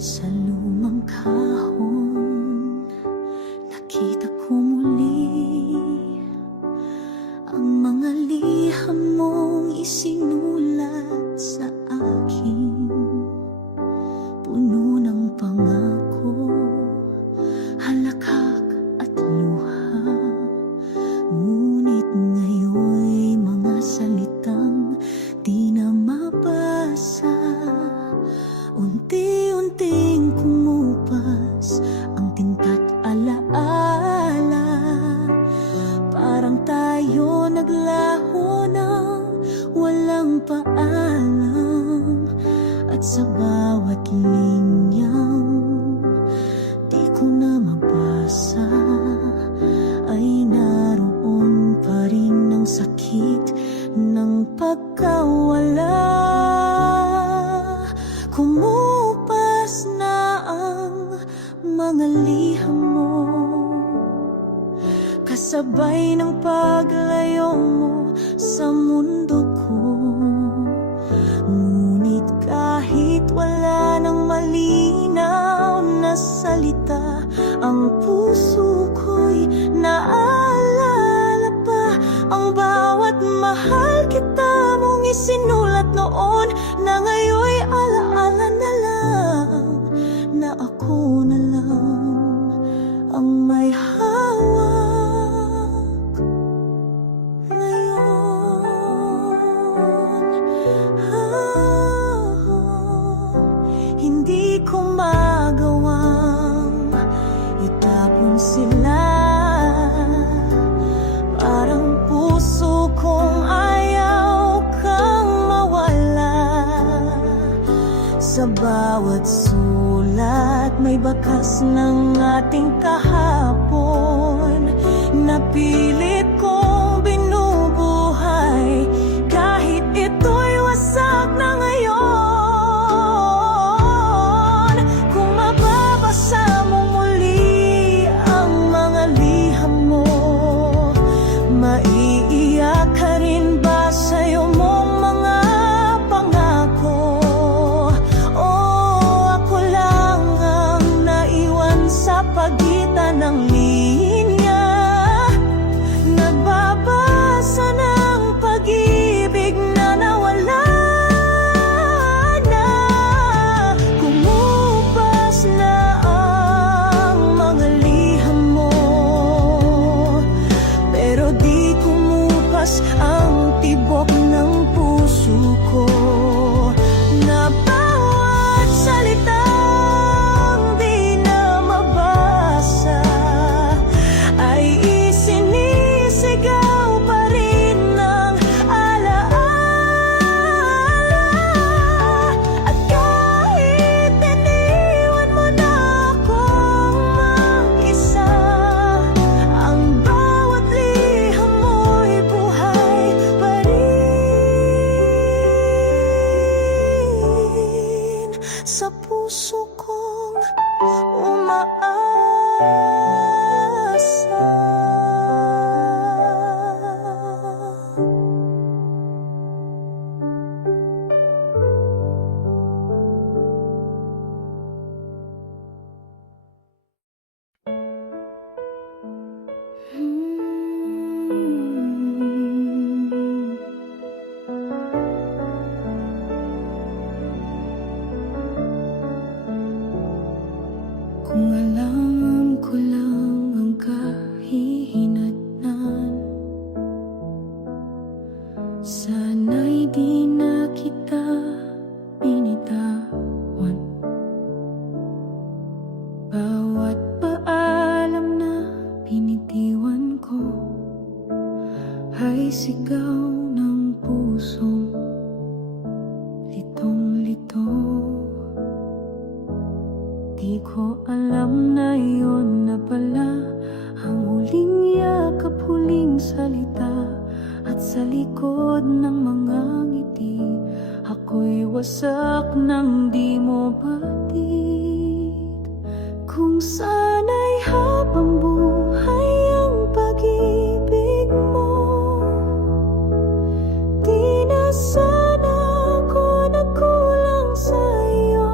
Sa lumang kahon, nakita ko muli ang mga liham mong isinulat sa akin. Puno ng pangako, halakhak at luha. Ngunit ngayon'y mga salitang di na mabasa. Unti-unting kumupas ang tinta't alaala. Parang tayo naglaho ng walang paalam. At sa bawat linyang di ko na mabasa ay naroon pa rin ang sakit ng pagkawala. Kumupas na ang mga liham mo, kasabay ng paglayo mo sa mundo ko. Ngunit kahit wala ng malinaw na salita, ang puso ko'y naalala pa ang bawat mahal kita mong isinulat noon, na ngayon'y alaala na lang, na ako na lang ang may hawak ngayon. Hindi ko magawang itapon sila. Parang puso kong ayaw kang mawala. Sa bawat sulat may bakas ng ating kahapon. Napilit kong binubuhay kahit ito'y wasak na ngayon. Kung mababasa mo muli ang mga liham mo, maiiyak ka rin ba sa'yo mong mga pangako? O ako lang ang naiwan sa pagitan ng linya, nagbabasa ng pag-ibig na nawala na. Kumupas na ang mga liham mo, pero di kumupas ang tibok ng puso ko, na bawat salitang di na mabasa ay isinisigaw pa rin ng alaala. At kahit iniwan mo na akong mag-isa, ang bawat liham mo'y buhay pa rin sa puso kong umaasa. Kung alam ko lang ang kahihinatnan, sana'y di na kita binitawan. Bawat paalam na binitiwan ko ay sigaw ng pusong litong-lito. Di ko alam na yun na pala ang huling yakap, huling salita. At sa likod ng mga ngiti, ako'y wasak nang di mo batid. Kung sana'y habang buhay ang pag-ibig mo, di na sana ako nagkulang sa'yo.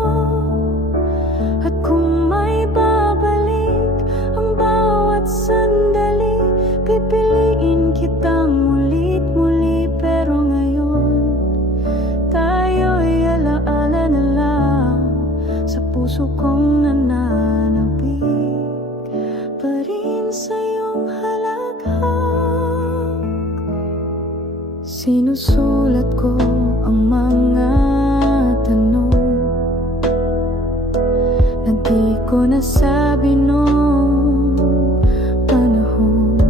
Sinusulat ko ang mga tanong na di ko nasabi noong panahon.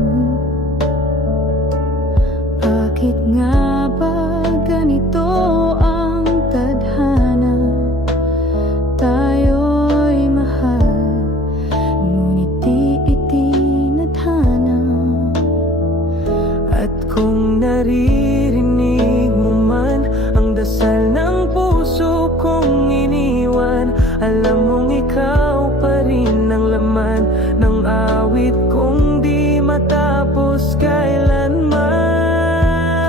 Bakit nga ba ganito ang tadhana? Tayo'y mahal, ngunit di itinadhana. At kung naririnig mo man ang dasal ng puso kong iniwan, alam mong ikaw pa rin ang laman ng awit kong di matapos kailanman.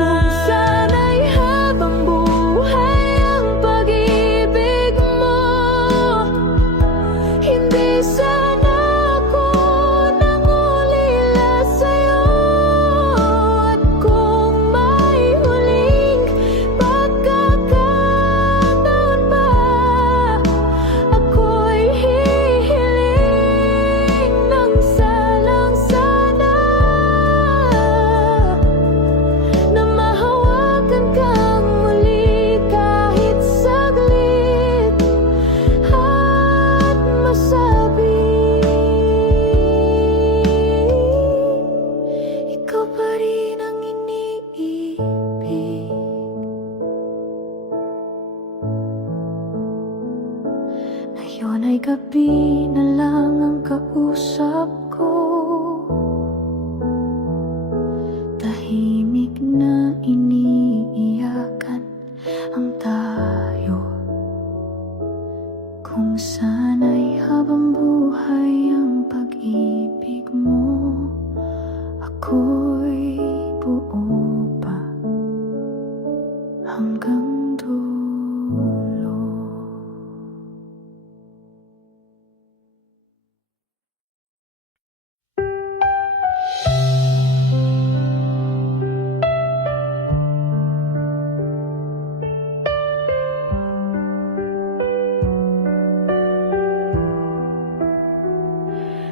Kung sana'y habang buhay ang pag-ibig mo, hindi sana ako nangulila sa'yo. At kung may huling pagkakataon pa, ako'y hihiling ng salang sana na mahawakan kang muli kahit saglit at masabi, ikaw pa rin ang iniibig. Ngayon ay gabi na lang ang kausap ko, tahimik na iniiyakan ang tayo. Kung sana'y habang buhay ang pag-ibig mo, ako'y buo pa hanggang dulo.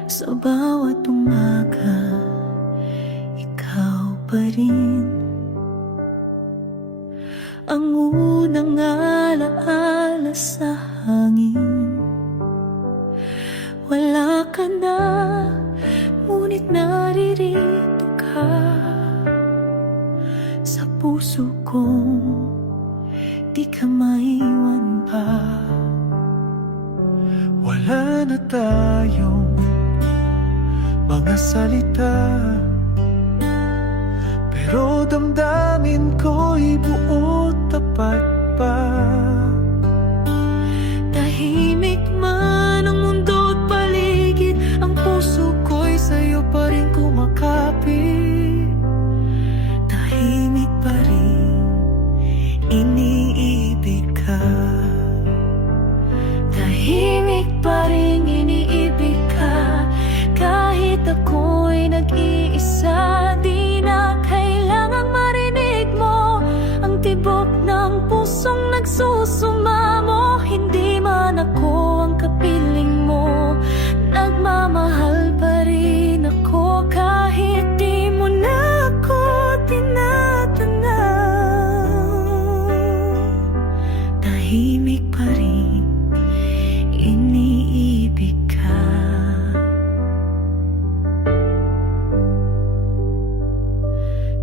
Sa bawat umaga, ikaw pa rin ang unang alaala sa hangin. Wala ka na, ngunit naririto ka sa puso kong di ka maiwan pa. Wala na tayong mga salita, pero damdamin ko'y buo tapat pa. Tahimik man ang mundo't paligid, ang puso ko'y sa'yo pa rin kumakapit. Tahimik pa rin, iniibig ka. Tahimik pa rin, iniibig ka. Kahit ako'y nag-iisa, di na kailangang marinig mo ang tibok ng pusong nagsusumamo. Hindi man ako ang kapiling mo, nagmamahal pa rin ako kahit di mo na ako tinatanaw. Tahimik pa rin, iniibig ka.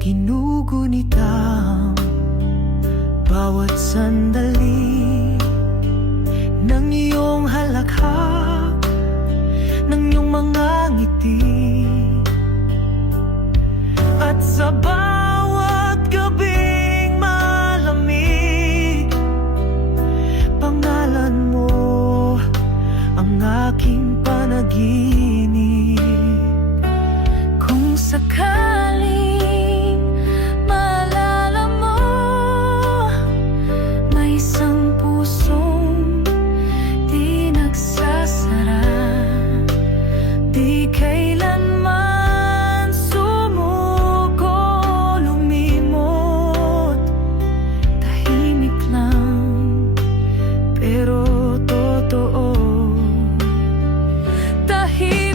Ginugunit ang bawat sandali ng iyong halakhak, ng iyong mga ngiti. At sa bawat gabing malamig, pangalan mo ang aking panaginip. Kung sakaling maalala mo, may isang pusong di nagsasara, di kailanman sumuko lumimot. Tahimik lang, pero totoo. Tahimik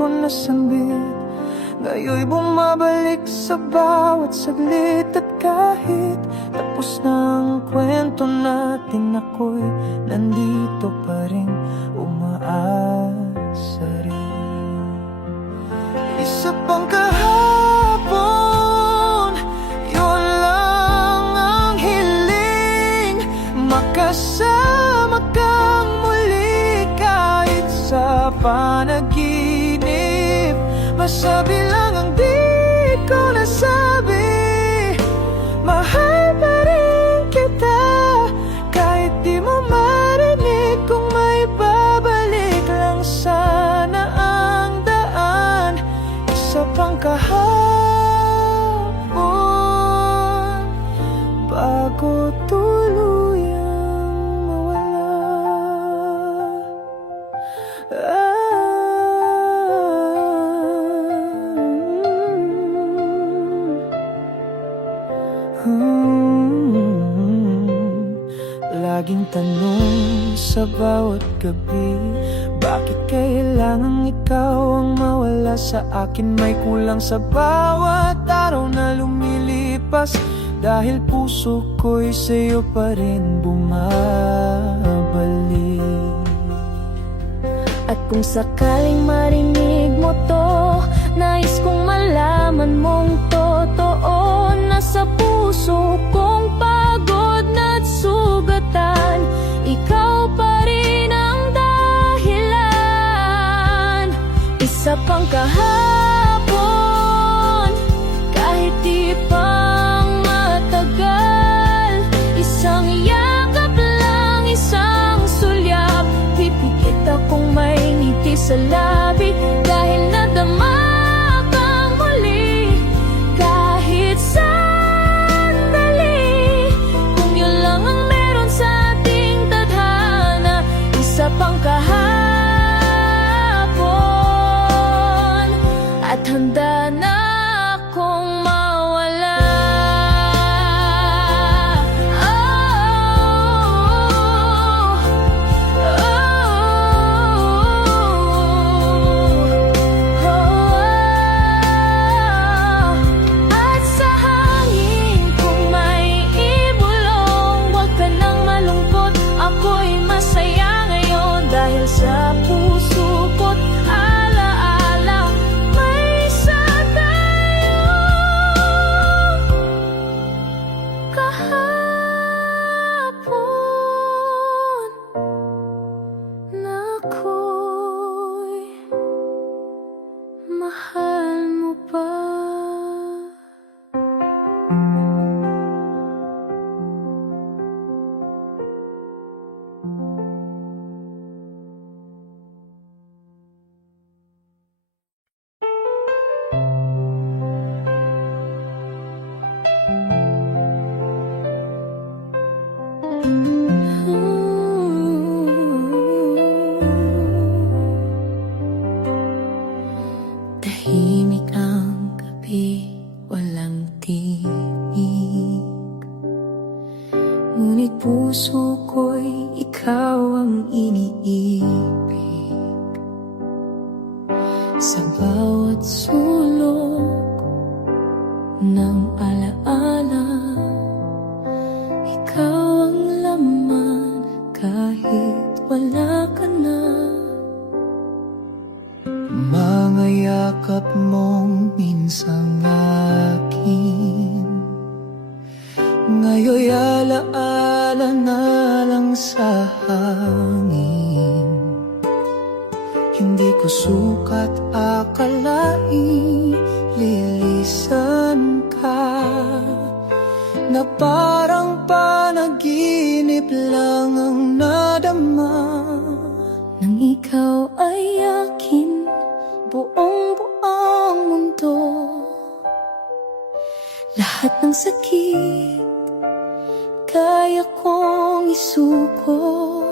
ko nasambit. Ngayon'y bumabalik sa bawat saglit. At kahit tapos na ang kwento natin, ako'y nandito pa rin, umaasa rin. Isa pang kahapon, yun lang ang hiling. Makasama kang muli kahit sa panaginip. Masabi lang ang di ko nasabi, mahal pa rin kita. Kahit di mo marinig, kung may babalik lang sana ang daan. Isa pang kahapon, bago tuluyang mawala. Laging tanong sa bawat gabi, bakit kailangan ikaw ang mawala sa akin? May kulang sa bawat araw na lumilipas, dahil puso ko'y sa'yo pa rin bumabalik. At kung sakaling marinig mo to, nais kong malaman mong totoo. Nasa puso kong pagod na't sugatan, ikaw pa rin ang dahilan. Isa pang kahapon, kahit di pang matagal, isang yakap lang, isang sulyap, pipikit akong may ngiti sa labi. Dahil nadama kang muli, kahit sandali. Kung yun lang ang meron sa ating tadhana, isa pang kahapon, at handa na akong mawala. At sa hangin kung may ibulong, huwag ka nang malungkot, ako'y masaya ngayon. Dahil sa puso ko't alaala, may isa tayong kahapon, na ako'y mahal mo pa. Tahimik ang gabi, walang tinig, ngunit puso ko'y ikaw ang iniibig. Sa bawat sulok ng alaala, ikaw ang laman kahit wala ka na. Mga yakap mong minsang akin, ngayon'y alaala na lang sa hangin. Hindi ko sukat akalain, lilisan ka, na parang panaginip lang ang nadama. Nang ikaw ay akin, buong-buong mundo, lahat ng sakit kaya kong isuko.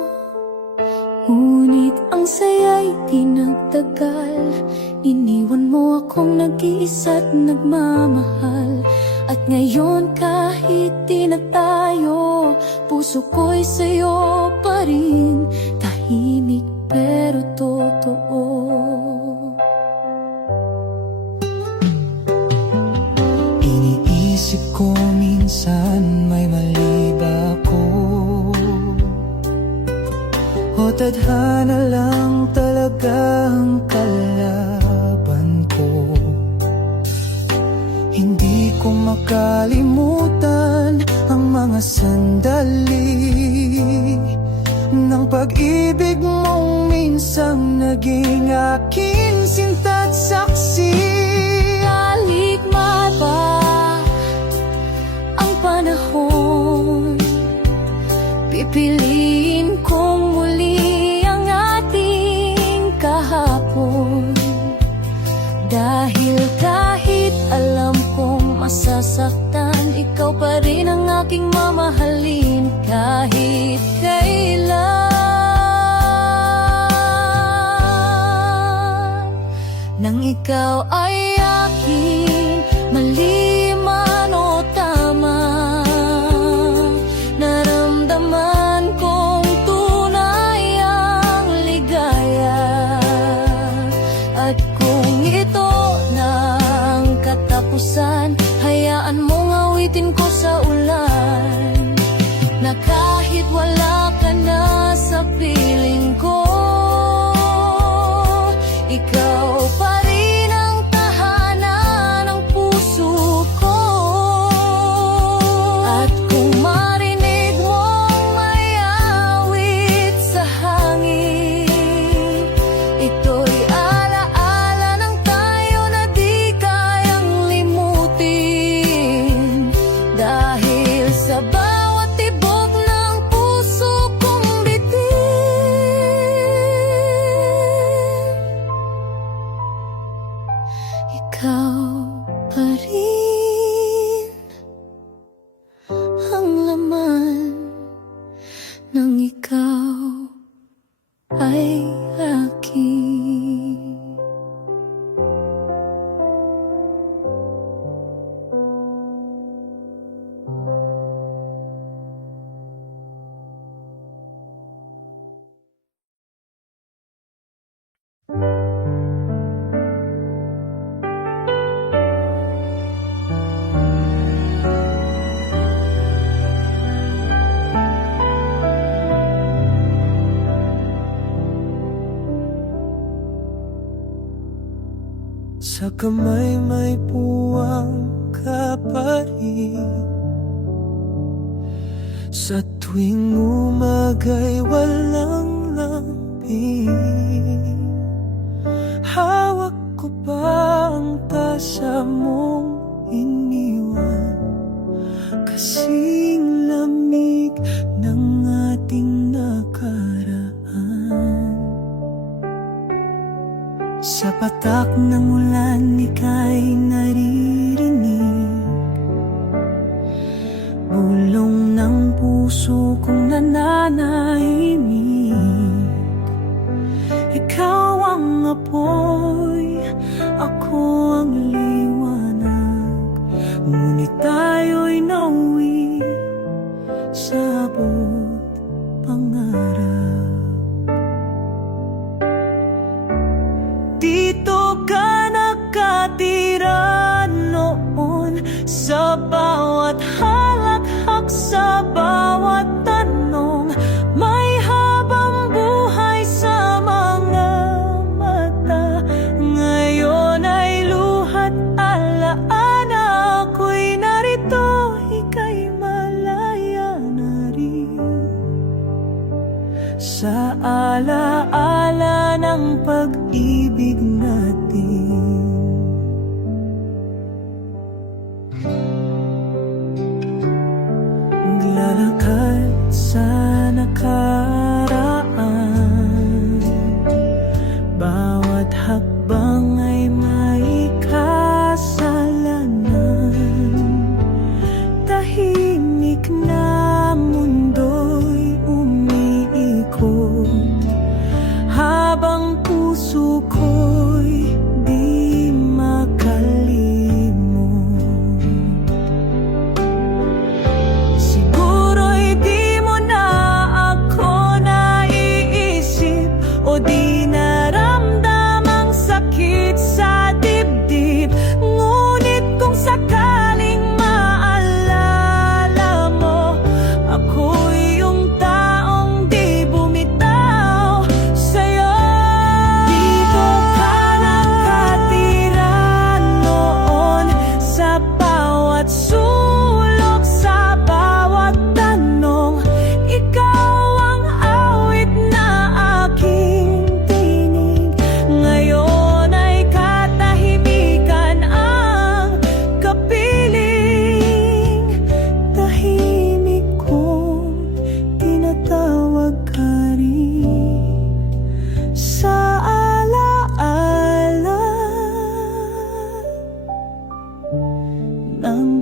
Ngunit ang saya'y di nagtagal, iniwan mo akong nag-iisa't nagmamahal. At ngayon kahit di na tayo, puso ko'y sa'yo pa rin, tahimik pero totoo. isip ko minsan may mali ba ako? O tadhana lang talaga ang kalaban ko? Hindi ko makalimutan ang mga sandali ng pag-ibig mong minsang naging akin sinta't saksi. Alikma ba ang panahon? Pipiliin kong muli ang ating kahapon. Dahil kahit alam kong masasaktan, ikaw pa rin ang aking mamahalin kahit kailan. Nang ikaw ay akin, mali man o tama, naramdaman kong tunay ang ligaya. At kung ito na ang katapusan, hayaan mong awitin ko sa ulan, na kahit wala ka na sa piling ko, ikaw pa rin ang tahanan ng puso ko. At kung marinig mong may awit sa hangin, ito'y alaala ng tayo na di kayang limutin. Dahil sa bawat tibok ng puso kong bitin, ikaw pa rin ang laman ng ikaw ay akin. Sa kamay may puwang ka pa rin. Sa tuwing umaga'y walang lambing. Hawak ko pa ang tasa mong iniwan, kasing lamig ng ating nakaraan. Sa patak ng ulan ika'y naririnig, bulong ng puso kong nananahimik. Ikaw ang apoy, ako ang liwanag, ngunit tayo'y nauwi sa abot pangarap. Dito ka nakatira noon, sa bawat halakhak, sa bawat tanong. May habang buhay sa mga mata, ngayon ay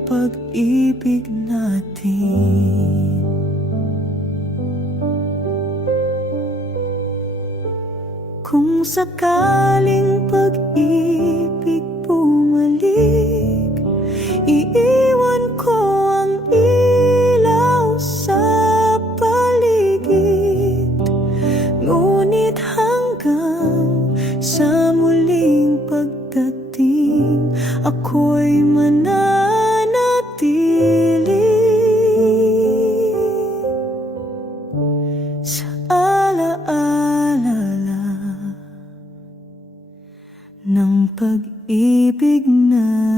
pag-ibig natin. Kung sakaling pag-ibig bumalik, iiwan ko ang ilaw sa paligid. Ngunit hanggang sa muling pagdating, ako'y mananatili sa alaala ng pag-ibig natin.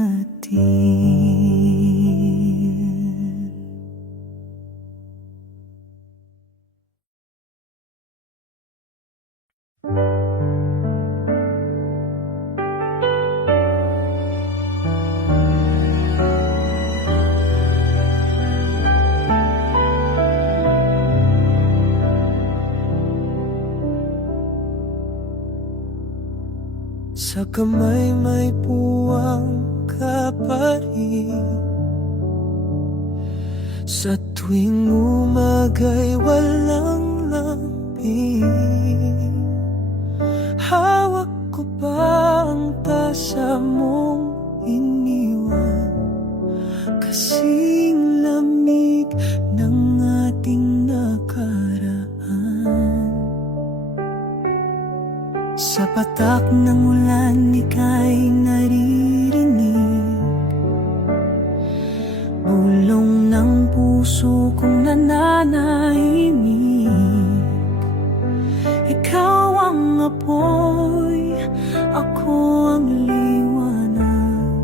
Sa kamay may puwang ka pa rin. Sa tuwing umaga'y walang lambing. Hawak ko pa ang tasa mong iniwan, kasing lamig ng ating nakaraan. Sa patak ng ulan ika'y naririnig, bulong ng puso kong nananahimik. Ikaw ang apoy, ako ang liwanag,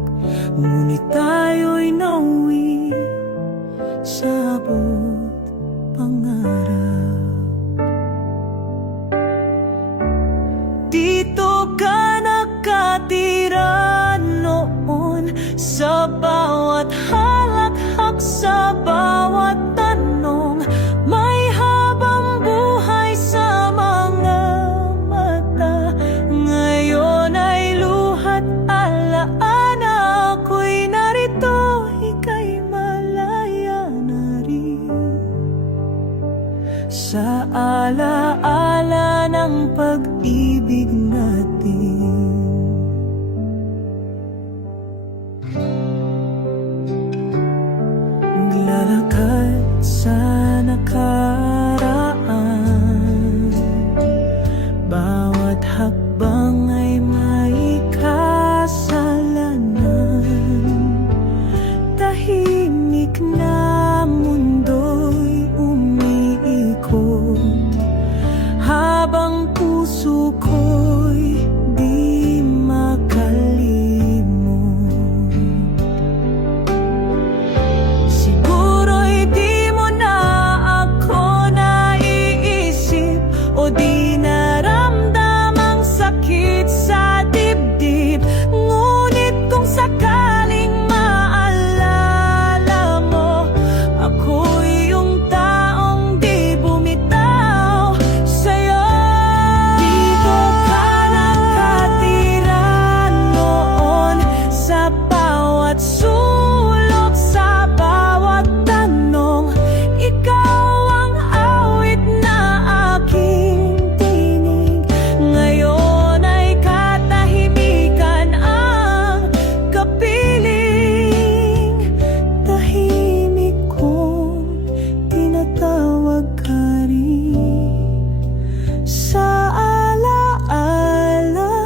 ngunit tayo'y nauwi sa abot pangarap. Dito ka nakatira noon, sa bawat halakhak, sa bawat tanong. May habang buhay sa mga mata. Ngayon ay luhat alaala, ako'y narito, ika'y malaya na rin. Sa alaala ng pag-ibig natin. Naglalakad sa nakaraan, bawat hakbang ay may kasalanan. Tahimik na mundo'y umiikot, habang puso ko'y di makalimot. Siguro'y di mo na ako naiisip, o di naramdam ang sakit sa dibdib. Ngunit kung sakaling maalala mo, ako'y yung taong di bumitaw sa'yo. Dito ka nakatira noon, sa bawat sulok, sa bawat tanong. Ikaw ang awit na aking tinig. Ngayon ay katahimikan ang kapiling. Tahimik kong tinatawag ka rin sa alaala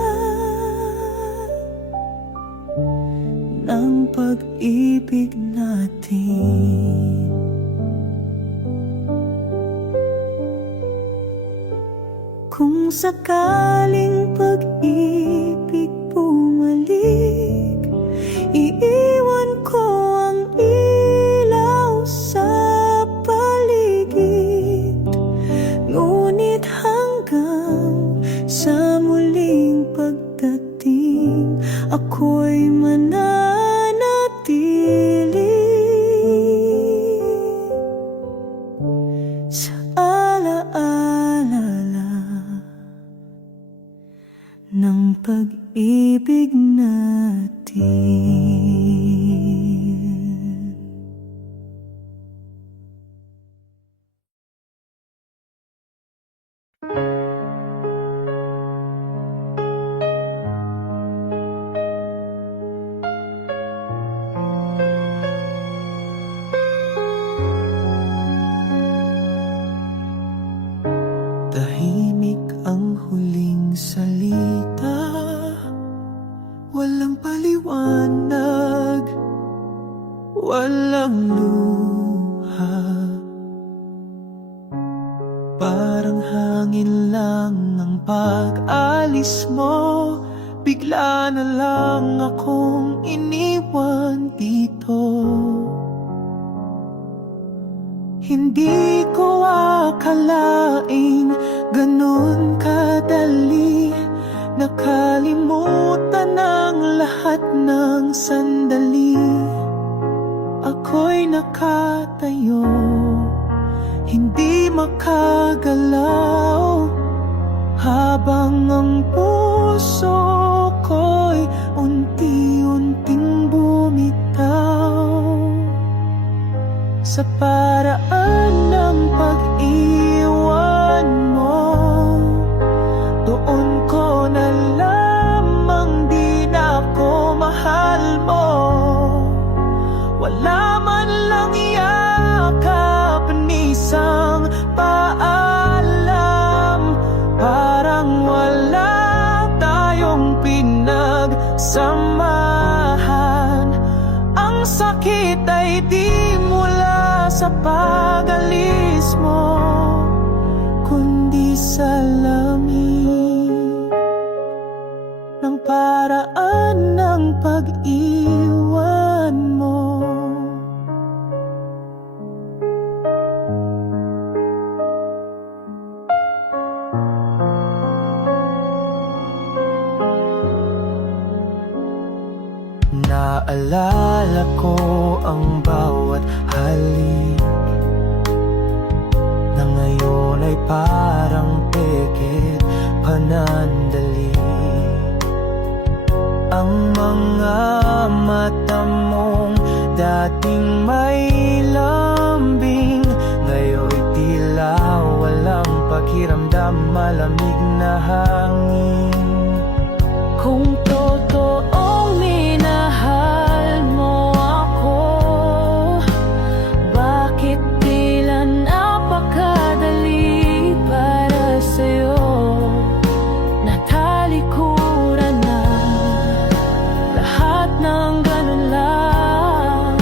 ng pag-ibig natin. Kung sakaling pag-ibig bumalik, iiwan ko ang ilaw sa paligid. Ngunit hanggang sa muling pagdating, ako'y mananatili sa alaala ng pag-ibig natin. walang paliwanag, walang luha. Parang hangin lang ang pag-alis mo, bigla na lang akong iniwan dito. Hindi ko akalaing ganun kadali nakalimutan ang lahat ng sandali. Ako'y nakatayo, hindi makagalaw, habang ang puso ko'y unti-unting bumitaw. Sa paraan ng pag-iwan mo, doon ko na lamang di na ako mahal mo. Wala man lang yakap ni isang paalam, parang wala tayong pinagsamahan. Ang sakit ay di mula sa pag-alis mo, kundi sa lamig ng paraan ng pag-iwan mo. Naalala ko ang bawat halik na ngayon ay parang pekit panandali. Ang mga mata mong dating may lambing, ngayon tila walang pakiramdam, malamig na hangin. Kung totoong minahal mo ako, bakit tila napakadali para sa'yo? Natalikuran na lahat ng ganun lang,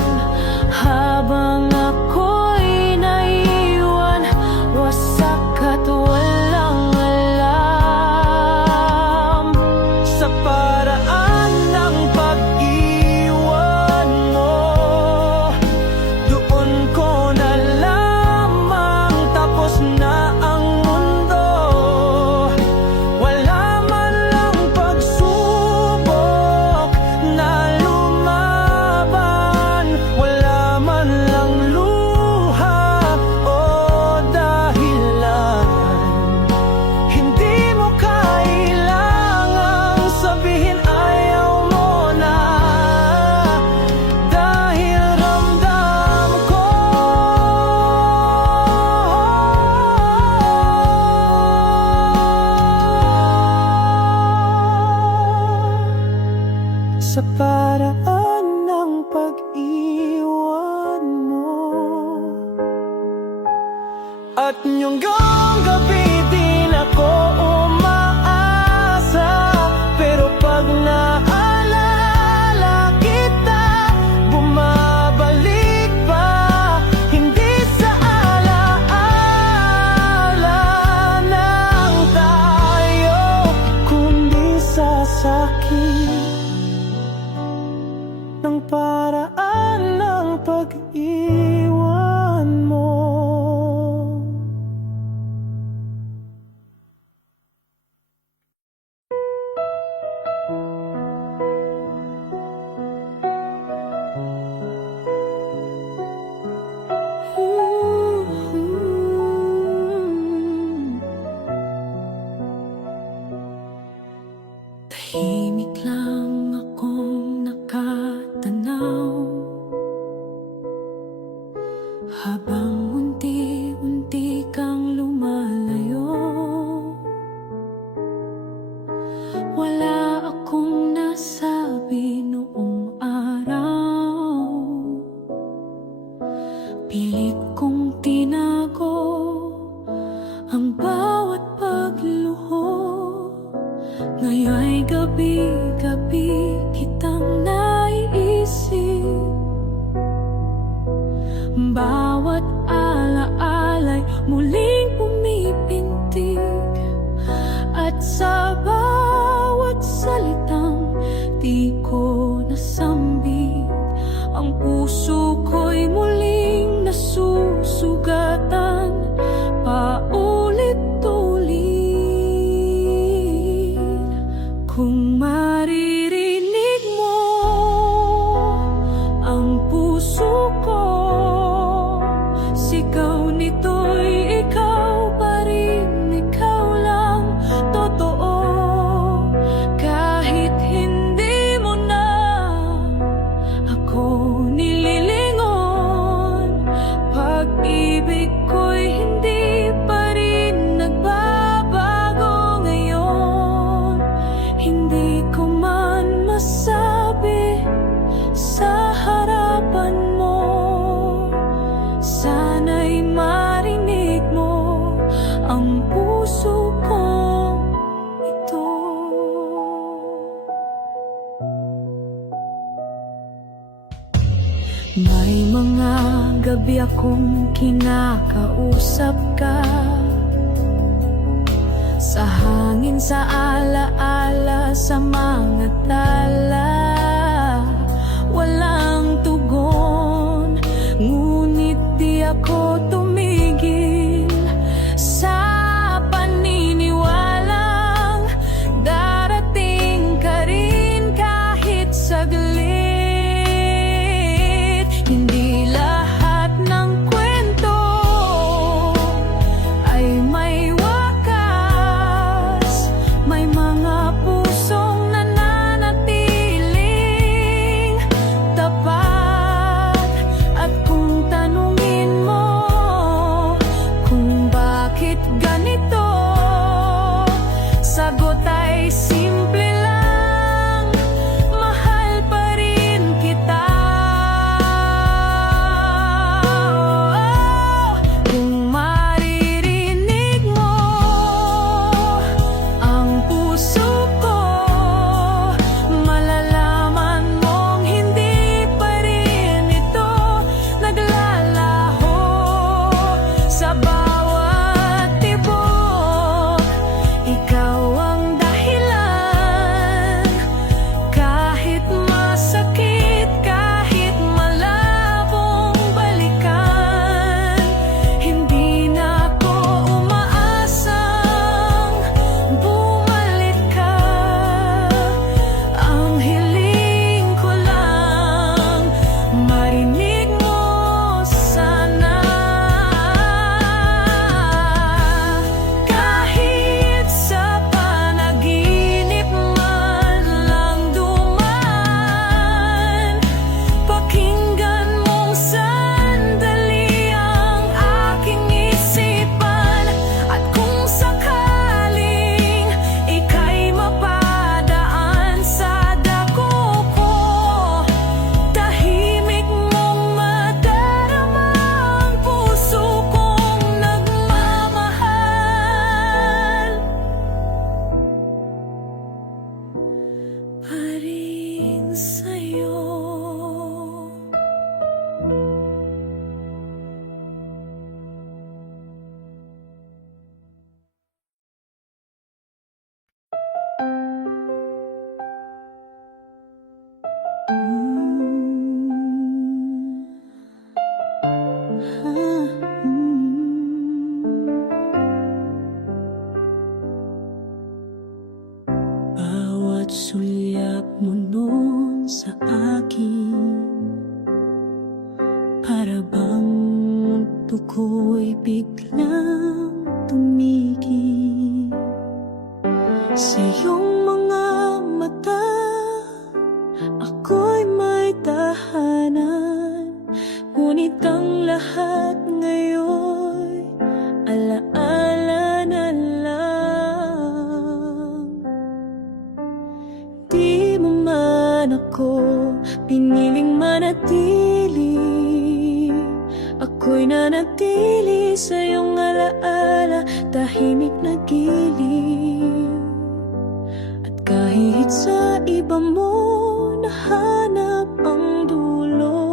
habang ako'y naiwan, wasak at walang alam. Sa paraan ng pag-iwan mo, doon ko na lamang tapos na ang mundo. Wala man lang pagsubok na lumaban, wala man lang luha o dahilan. Hindi mo kailangang sabihin ayaw mo na, dahil ramdam ko. Sa paraan ng pag-iwan mo, at yung gabi din ako umaasa, pero pag naalala kita, bumabalik pa. Hindi sa alaala ng tayo, kundi sa sakit ng paraan ng pag-iwan mo. Tahimik lang akong nakatanaw, nasambit. Ang puso ko'y muling nasusugatan, paulit-ulit. Kung maririnig mo ang puso ko, sigaw nito'y ikaw pa rin, ikaw lang, totoo. Kahit hindi mo na ako nililingon, pag-ibig ko'y hindi pa rin nagbabago ngayon. Hindi ko man masabi sa harapan mo, sana'y marinig mo ang puso ko ito. May mga gabi akong kinakausap ka, sa hangin, sa alaala, sa mga tala. Walang tugon, ngunit di ako tumigil sa paniniwalang darating ka rin kahit saglit. Hindi lahat ng kwento ay may wakas. May mga pusong nananatiling tapat. At kung tanungin mo kung bakit ganito, sagot ay simple lang: mahal pa rin kita. Kung maririnig mo ang puso ko, malalaman mong hindi pa rin ito naglalaho. Sa bawat tibok, ikaw ang dahilan. Kahit masakit, kahit malabong balikan, hindi na ako umaasang bumalik ka. Ang hiling ko lang, marinig mo sana. Kahit sa panaginip man lang dumaan, pakinggan mong sandali ang aking isipan. At kung sakaling ika'y mapadaan sa dako ko, tahimik mong madarama ang puso kong nagmamahal pa rin sa'yo. Bawat sulyap mo nun sa akin, para bang mundo ko'y biglang tumigil. Sa iyong mga mata, ako'y may tahanan. Ngunit ang lahat ngayon, alaala na lang. Di mo man ako piniling manatili, ako'y nanatili sa iyong alaala, tahimik na giliw. At kahit sa iba mo nahanap ang dulo,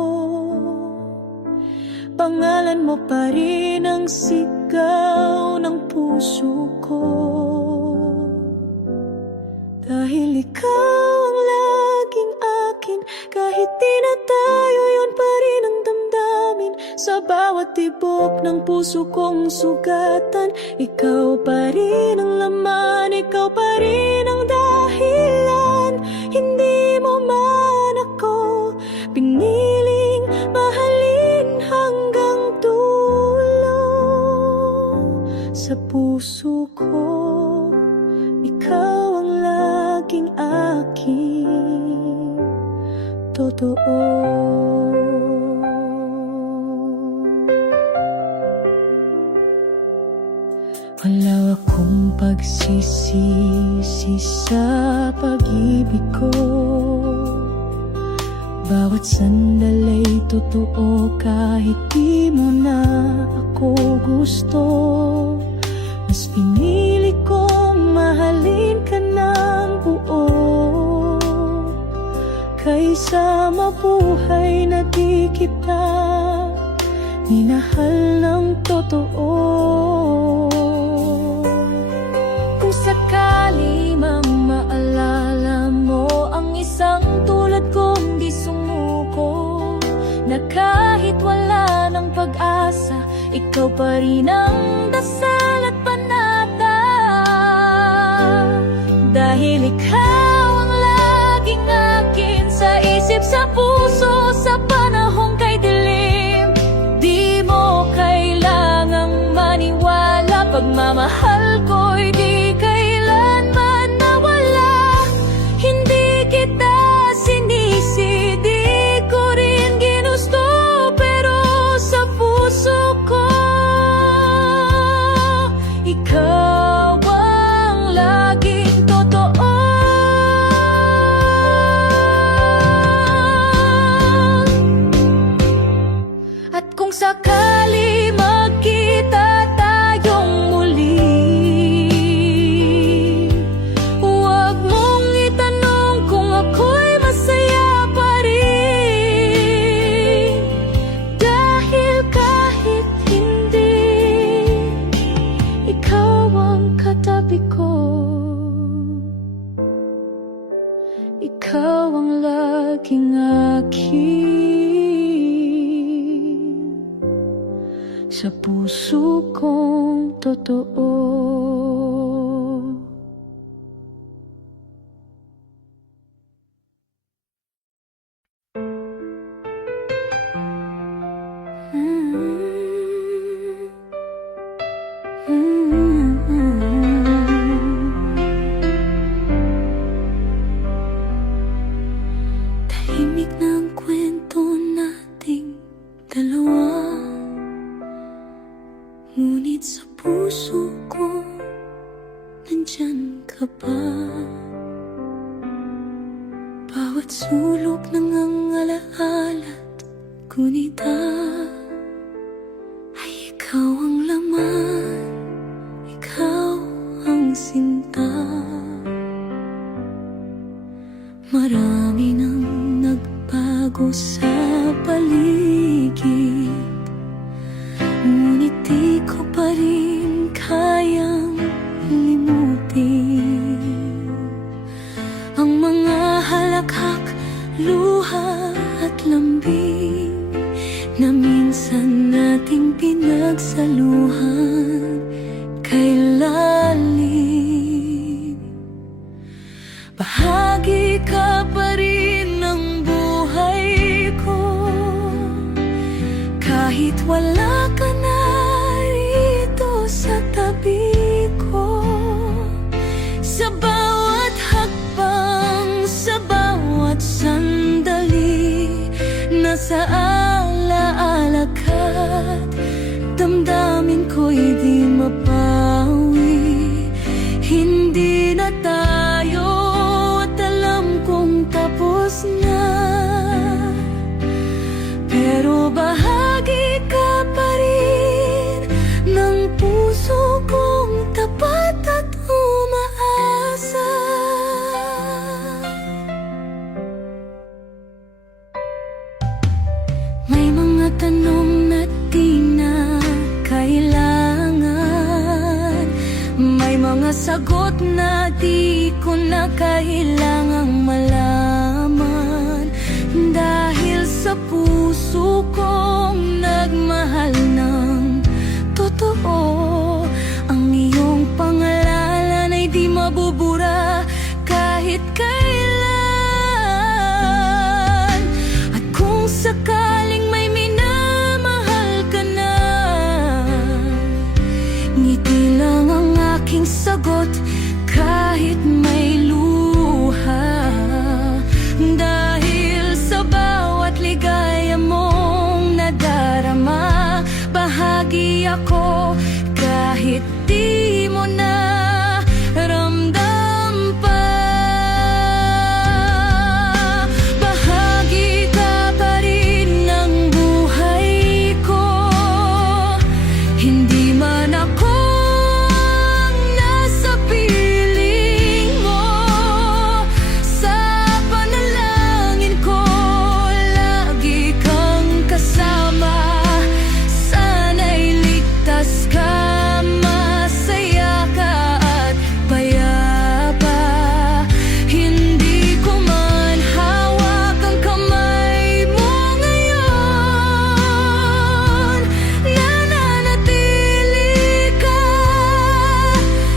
pangalan mo pa rin ang sigaw ng puso ko. Dahil ikaw ang laging akin, Kahit di na tayo, yun pa rin ang damdamin. Sa bawat tibok ng puso kong sugatan, ikaw pa rin ang laman, ikaw pa rin ang dahilan. Hindi mo man ako piniling mahalin hanggang dulo. Sa puso ko, ikaw ang laging aking totoo. Wala akong pagsisisi sa pag-ibig ko. Bawat sandala'y totoo kahit di mo na ako gusto. Mas pinili kong mahalin ka ng buo kaysa mabuhay na di kita minahal ng totoo. Kung sakali mang maalala mo ang isang tulad kong di sumuko, na kahit wala ng pag-asa, ikaw pa rin ang dasal at panata. Dahil ikaw ang laging akin sa isip, sa puso, sa panahong kay dilim. Di mo kailangang maniwala, pagmamahal ko'y di kailanman nawala. Hindi kita sinisi, di ko rin ginusto, pero sa puso ko, ikaw ang laging totoo. At kung sakali magkita tayong muli, huwag mong itanong kung ako'y masaya pa rin. Dahil kahit hindi, ikaw ang katabi ko. Ikaw ang laging akin sa puso kong totoo. Tahimik na ang kwento nating dalawa, ngunit sa puso ko, nandyan ka pa. Bawat sulok ng ang alaala't gunita ay ikaw ang laman, ikaw ang sinta. Marami nang nagbago sa paligid, ngunit di ko pa rin kayang limutin ang mga halakhak, luha at lambing na minsan nating pinagsaluhan kay lalim. Bahagi ka pa rin ng buhay ko, kahit wala ka na rito sa tabi ko. Sa bawat hakbang, sa bawat sandali, nasa alaala ka't damdamin ko'y di mapawi. Hindi na tayo at alam kong tapos na, pero bahagi ka pa rin ng puso kong tapat at umaasa. May mga tanong na di na kailangan, may mga sagot na di ko na kailangang malaman. ako kahit di mo na ramdam pa. Bahagi ka pa rin ng buhay ko, hindi man ako ang nasa piling mo. Sa panalangin ko, lagi kang kasama. Sana'y ligtas ka, masaya ka at payapa. Hindi ko man hawak ang kamay mo ngayon, nananatili ka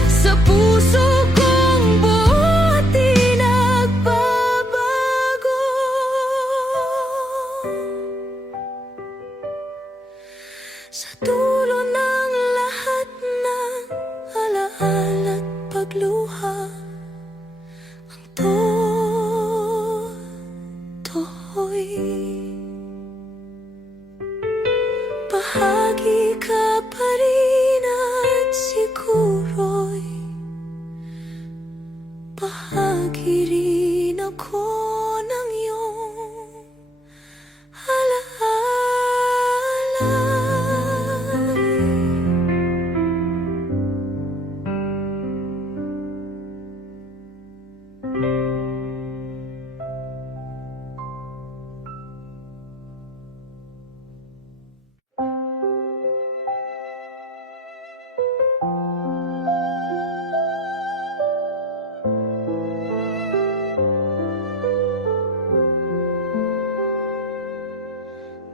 sa puso kong buo at di nagbabago. Sa dulo ng lahat ng alaala at pagluha, ang totoo'y bahagi ka pa rin at siguro'y bahagi rin ako ng iyong alaala.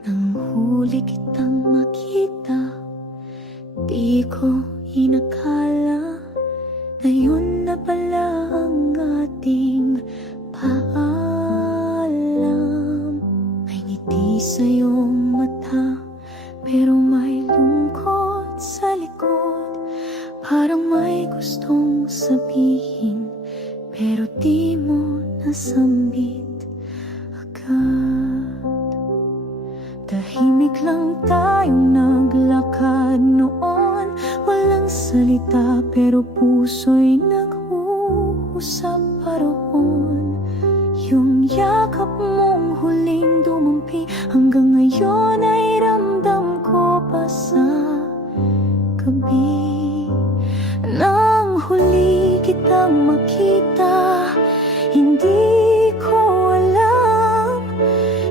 Nang huli kitang makita, di ko inakala na yun na pala ang ating paalam. May ngiti sa iyong mata, pero may lungkot sa likod. Parang may gustong sabihin, pero di mo nasambit agad. Tahimik lang tayong naglakad noon, walang salita pero puso'y nag-uusap paroon. Yung yakap mong huling dumampi, hanggang ngayon ay ramdam ko pa sa gabi. Nang huli kitang makita, hindi ko alam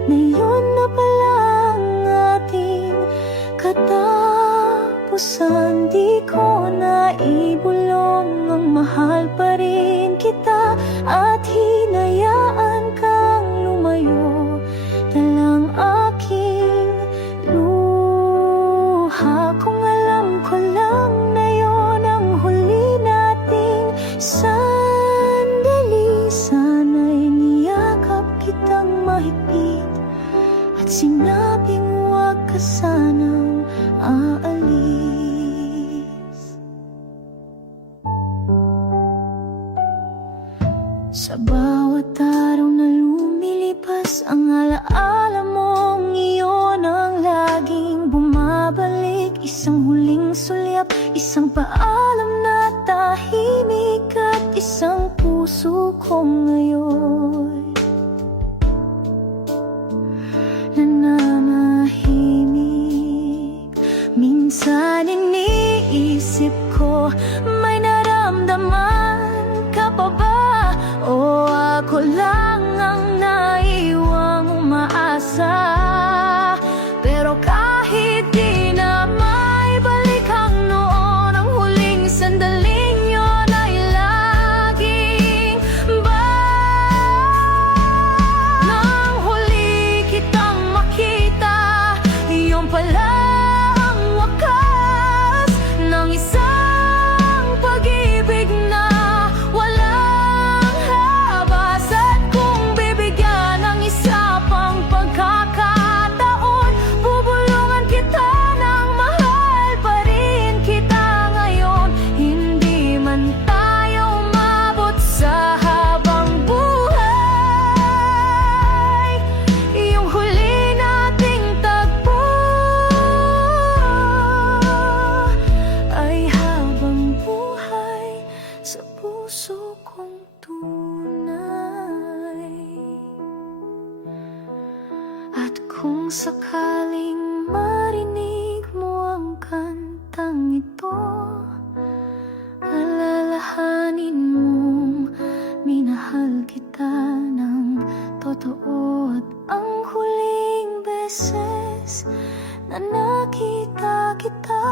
na yun na pala katapusan. Di ko naibulong ang mahal pa rin kita at hinayaan kang lumayo. Dalang aking luha, kung alam ko lang na yun ang huli nating sandali. Sana'y niyakap kitang mahigpit at sinabing huwag ka sanang aalis. Sa bawat araw na lumilipas, ang alaala mong iyon ang laging bumabalik. Isang huling sulyap, isang paalam na tahimik, at isang puso kong ngayon nananahimik. Minsan iniisip ko, may naramdaman ka pa ba? O ako lang ang naiwang umaasa? Pero kahit di na maibalik ang noon, ang huling sandaling yun ay laging nang huli kitang makita, yun pala ang wakas ng isang pag-ibig na walang habas. At At kung sakaling marinig mo ang kantang ito, alalahanin mong minahal kita ng totoo. At ang huling beses na nakita kita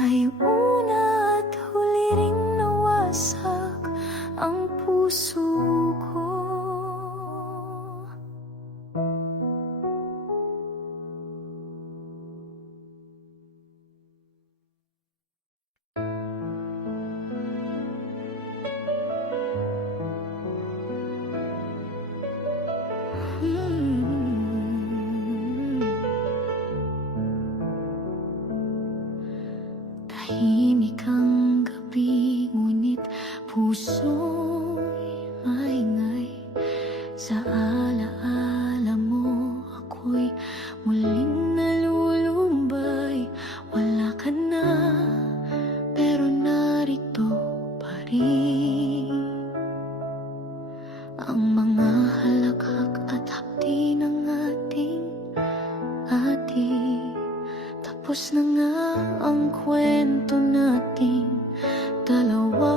ay una at huli ring nawasak ang puso ko. Tahimik ang gabi, ngunit puso'y maingay. Sa alaala mo ako'y muling nalulumbay. Wala ka na, pero narito pa rin ang mga halakhak at hapdi ng ating ating. Tapos na nga ang kwento nating dalawa,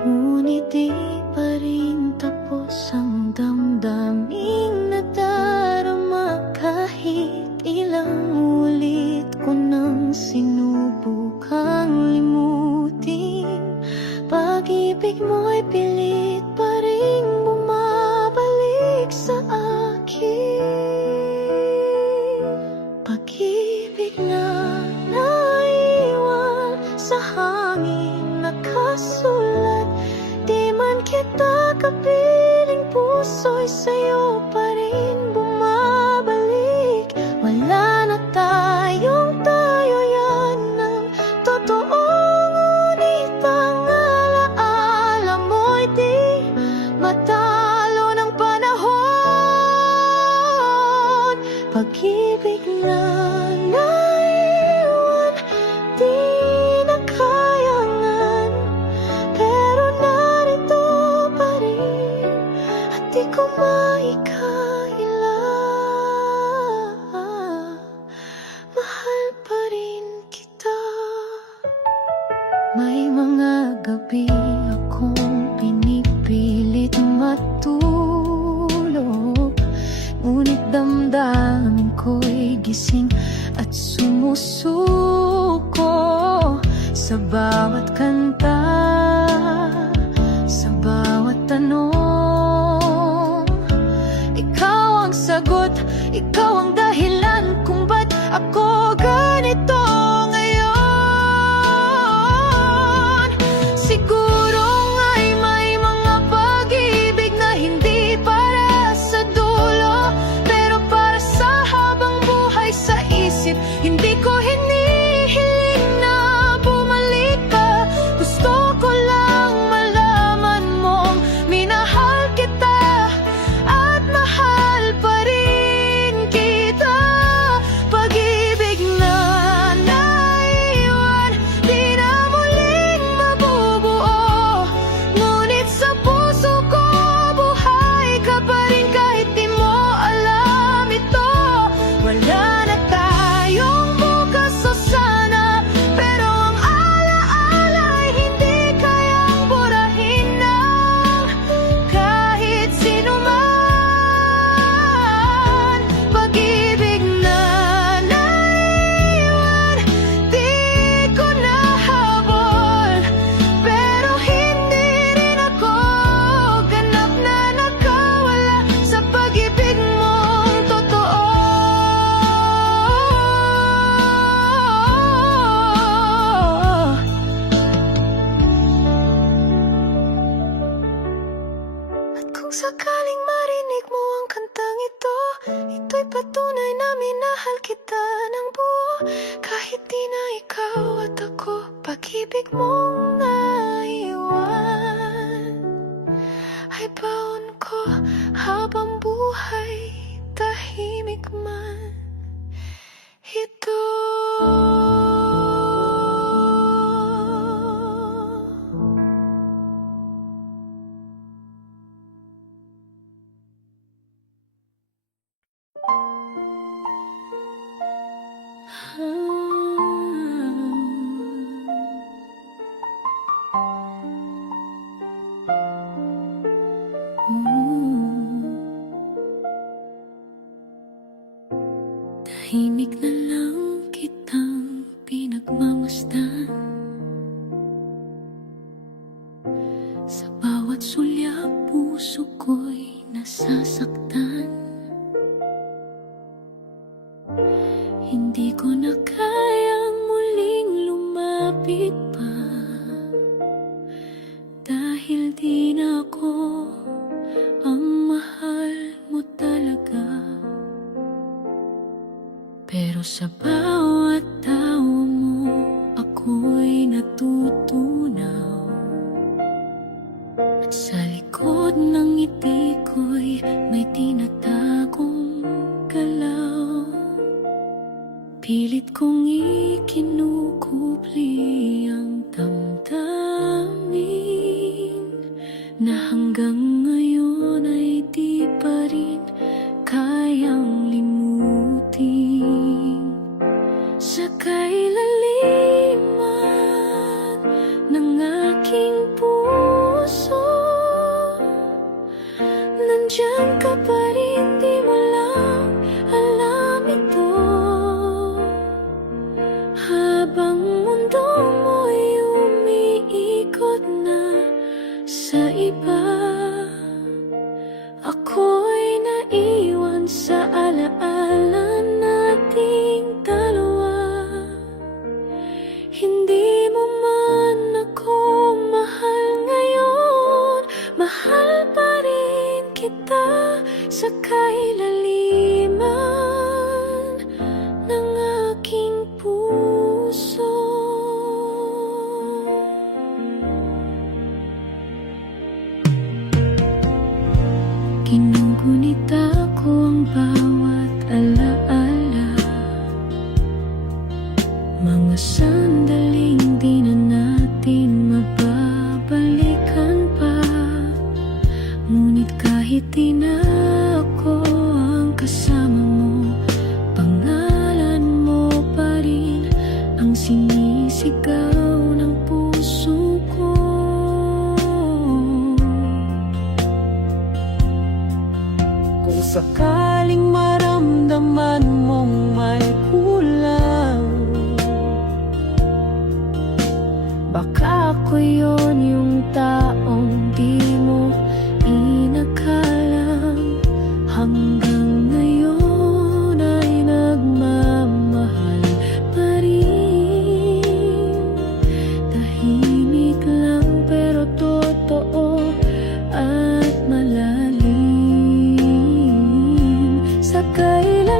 ngunit di pa rin tapos ang damdaming nadarama. Kahit ilang ulit ko nang sinubukang limutin, pag-ibig mo'y pilit pa rin bumabalik sa akin. Pag-ibig na naiwan sa hangin, nakasulat. Di man kita kapiling, puso'y sa'yo pa rin bumabalik. Wala na tayong tayo, yan ang totoo. Ngunit ang alaala mo'y di matalo ng panahon. Pag-ibig na naiwan, di na kayangan, pero narito pa rin at di ko maikaila. Mahal pa rin kita. May mga gabi akong pinipilit matulog, ngunit damdamin ko'y gising at sumusuko. Sa bawat kanta, sa bawat tanong, ikaw ang sagot, ikaw ang dahilan kung ba't ako ganito ngayon. Siguro nga'y may mga pag-ibig na hindi para sa dulo, pero para sa habang buhay. Sa isip, hindi ko hinihiling na bumalik ka. Gusto ko lang malaman mong minahal kita at mahal pa rin kita. Pag-ibig na naiwan, di na muling mabubuo, ngunit sa puso ko buhay ka pa rin kahit di mo alam ito. Wala na tayong bukas o sana, pero ang alaala ay hindi kayang burahin ng kahit sino man. Pag-ibig na naiwan, di ko nahabol, pero hindi rin ako ganap na nakawala sa pag-ibig mong totoo. At kung sakaling marinig mo ang kantang ito, ito'y patunay na minahal kita ng buo. Kahit di na ikaw at ako, pag-ibig mong naiwan ay baon ko habang buhay, tahimik man ito. nasasaktan. Hindi ko na kayang muling lumapit pa, dahil di na ako ang mahal mo talaga. Pero sa bawat tawa mo, ako'y natutunaw. At sa likod ng ngiti ko'y may tinatagong galaw. Pilit kong ikinukupli ang damdamin na hanggang ngayon ay di pa rin kayang limutin. Sa kailaliman ng aking puso, nandiyan ka pa rin, di mo lang alam ito. Habang mundo mo'y umiikot na sa iba, ako'y naiwan sa alaala nating dalawa. Hindi mo man ako mahal ngayon, mahal pa rin kita sa kailaliman ng aking puso. Ginugunita ko ang bawat alaala, mga sandaling di na natin mababalikan pa. Ngunit kahit di na ako ang kasama mo, pangalan mo pa rin ang sinisigaw ng puso ko. Kung sakaling maramdaman mong may kulang, baka ako yun yung taong di mo inakalang. Hanggang ngayon ay nagmamahal pa rin. Tahimik lang pero totoo at malalim. Sa kailaliman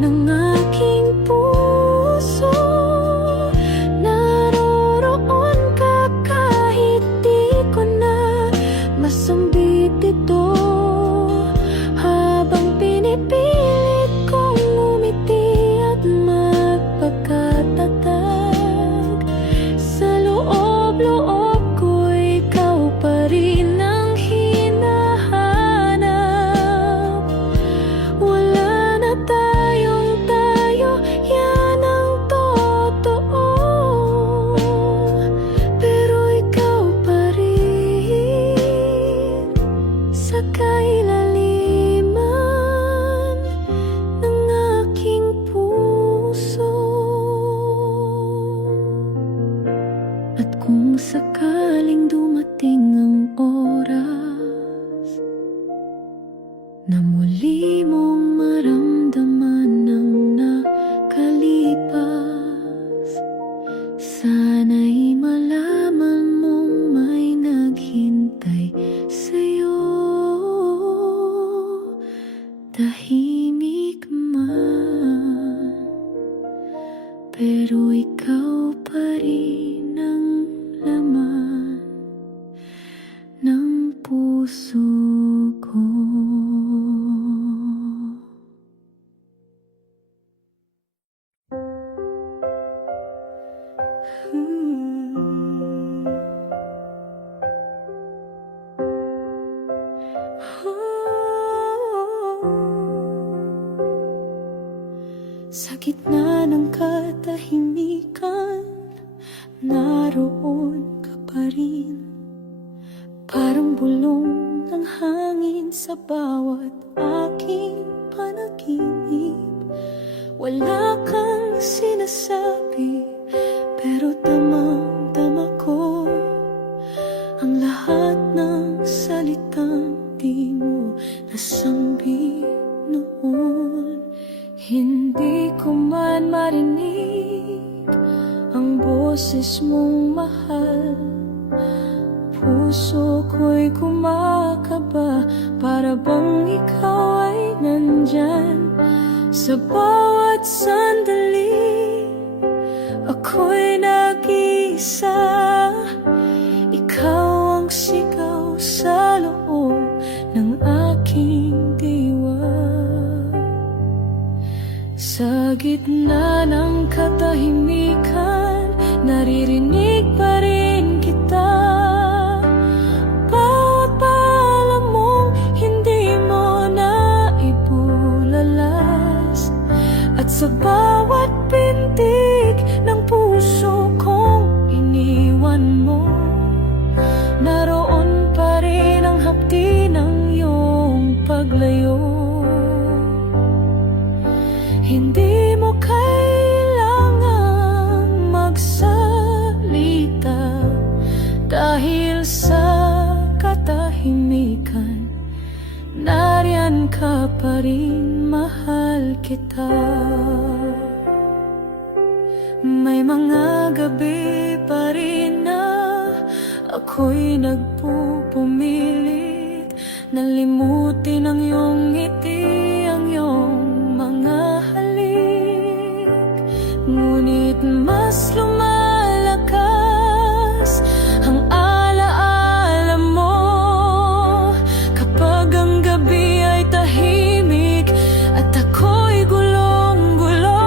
ng aking puso, naroroon ka kahit di ko na masambit ito. Habang pinipilit kong umiti at magpagkatatag, sa loob-loob ko ikaw pa rin ang hinahanap. Wala na tayong tayo, yan ang totoo. Pero ikaw pa rin sa kailaliman ng aking puso. At kung sakaling dumating ang oras na muli mong maramdaman ang nakalipas, sana'y malaman mong may naghintay sa'yo. Tahimik man, pero ikaw pa rin ang laman ng puso ko. Sa gitna ng katahimikan, naroon ka pa rin. Parang bulong ng hangin sa bawat aking panaginip. Wala kang sinasabi, pero damang-dama ko ang lahat ng salita salitang di mo nasambi noon. Hindi ko man marinig ang boses mong mahal. Puso ko'y kumakaba, para bang ikaw ay nandyan. Sa bawat sandali, ako'y nag-iisa. Ikaw ang sigaw sa loob ng aking diwa. Sa gitna ng katahimikan, naririnig pa rin kita. Bawat paalam mong hindi mo na ibulalas, at sa bawat pintig ng puso kong iniwan mo, naroon pa rin ang hapdi ng iyong paglayo. Hindi mo kailangang magsalita, dahil sa katahimikan, nariyan ka pa rin, mahal kita. May mga gabi pa rin na ako'y nagpupumilit na limutin ang iyong ngiti, ang iyong mga halik. Ngunit mas lumalakas ang alaala mo kapag ang gabi ay tahimik at ako'y gulong-gulo.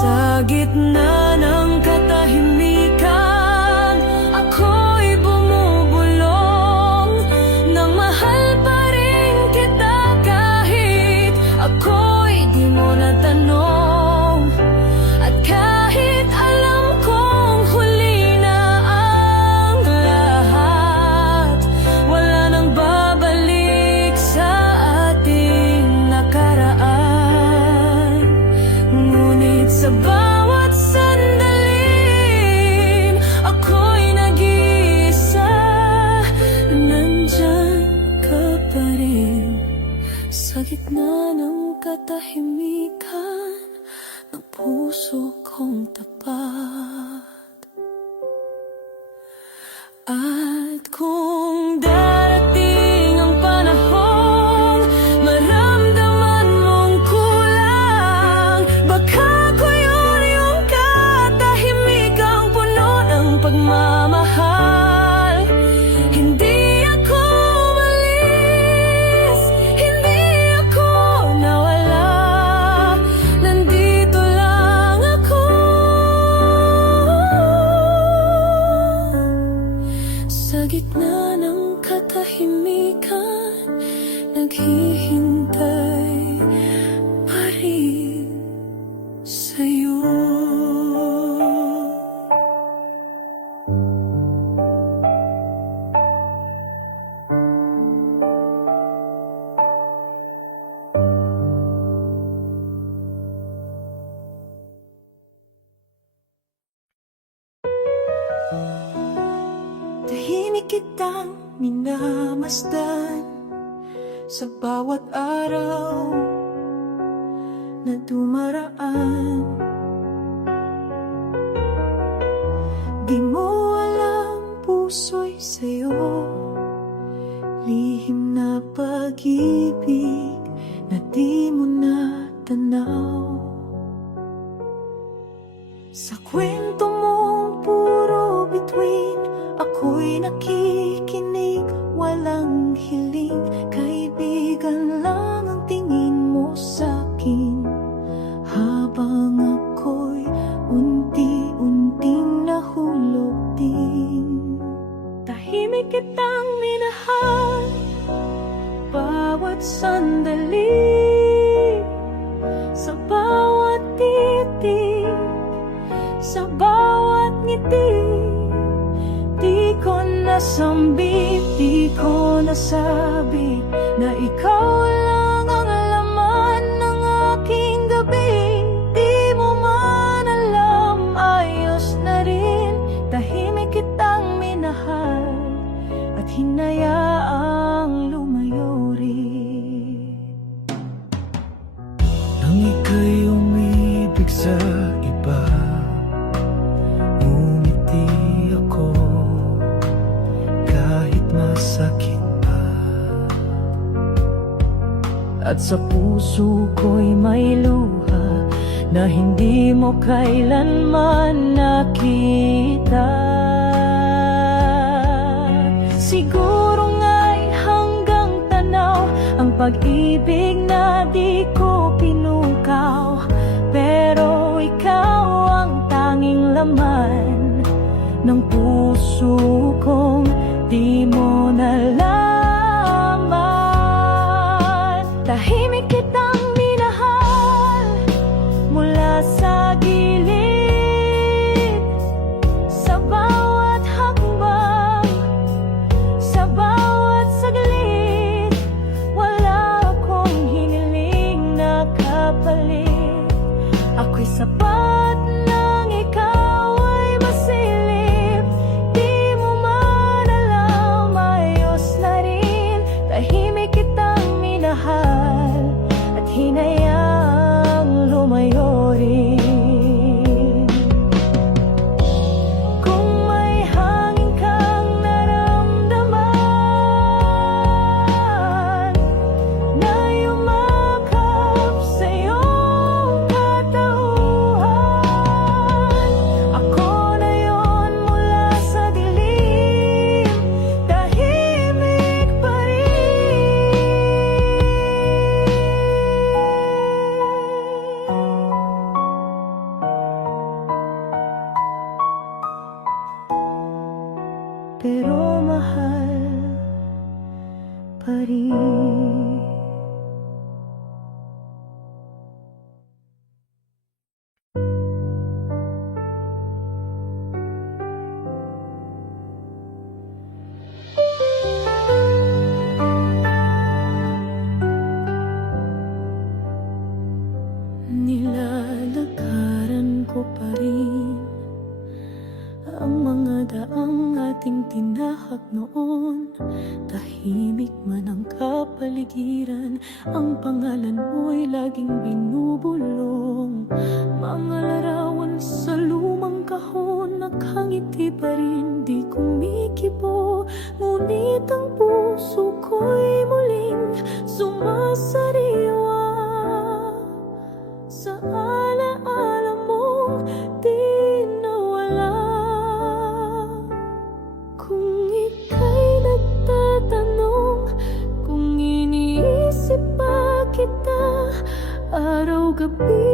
Sa gitna ng katahimikan, ako'y bumubulong nang mahal pa rin kita, kahit ako'y di mo natanong, at kahit alam kong huli na ang lahat. Wala nang babalik sa ating nakaraan. Ngunit sa bawat sandalin, ako'y nag-iisa. Nandyan ka pa rin sa gitna ng katahimikan ng puso kong tapat. At kung darating ang panahong maramdaman mong kulang, baka ko yun yung katahimikang puno ng pagmamahal. Hindi ako umalis, hindi ako nawala, nandito lang ako. Sa gitna ng katahimikan, naghihintay pa rin sa'yo. Tahimik kitang minamasdan sa bawat araw na dumaraan. Di mo alam, puso'y sa'yo, lihim na pag-ibig na di mo natanaw. Sa kwento mong puro bituin, ako'y nakikinig, walang hiling. Kaibigan lang ang tingin mo sa'kin, habang ako'y unti-unting nahulog din. Tahimik kitang minahal, bawat sandali, sa bawat titig, sa bawat ngiti. Di ko nasambi, di ko nasabi na ikaw lang ang laman ng aking gabi. Di mo man alam, ayos na rin. Tahimik kitang minahal, hinayaang lumayo rin. Nang ika'y umibig sa iba, ngumiti ako kahit masakit pa. At sa puso ko'y may luha na hindi mo kailanman nakita. Siguro nga'y hanggang tanaw ang pag-ibig na di ko pinukaw, pero ikaw ang tanging laman ng puso kong di mo nalaman. Tahimik kitang minahal mula sa gilid, sa bawat hakbang, sa bawat saglit. Wala akong hiniling na kapalit. Ako'y sapat nang ikaw ay masilip. Di mo man alam, ayos na rin. Tahimik kitang minahal at hinayang lumayo rin. Kung may hangin kang naramdaman na yumakap sa iyong katauhan, ako na yon mula sa dilim, tahimik pa rin. Pero mahal pa rin. Nilalagaran ko pa rin ang mga daang ating tinahak noon. Tahimik man ang kapaligiran, ang pangalan mo'y laging binubulong. Mga larawan sa lumang kahon, nakangiti pa rin, di kumikibo. Ngunit ang puso ko'y muling sumasariwa sa alaala mong di nawala. Kung ika'y nagtatanong, kung iniisip pa kita, araw-gabi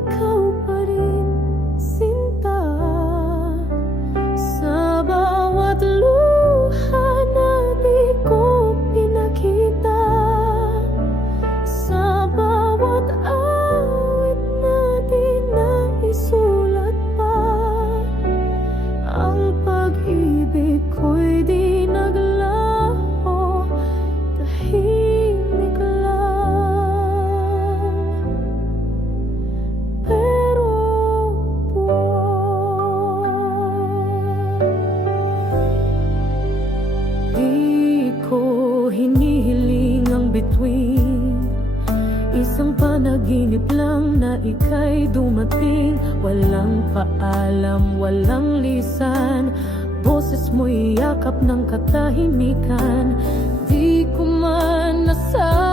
ikaw pa rin, sinta. Sa bawat luha na di ko pinakita, sa bawat awit na di naisulat pa, ang pag-ibig ko'y di naglaho, tahimik lang. Pero buwan, di ko hinihiling ang bituin. Isang panaginip lang na ika'y dumating. Walang paalam, walang lisan, boses mo'y yakap ng katahimikan. Di ko man nasa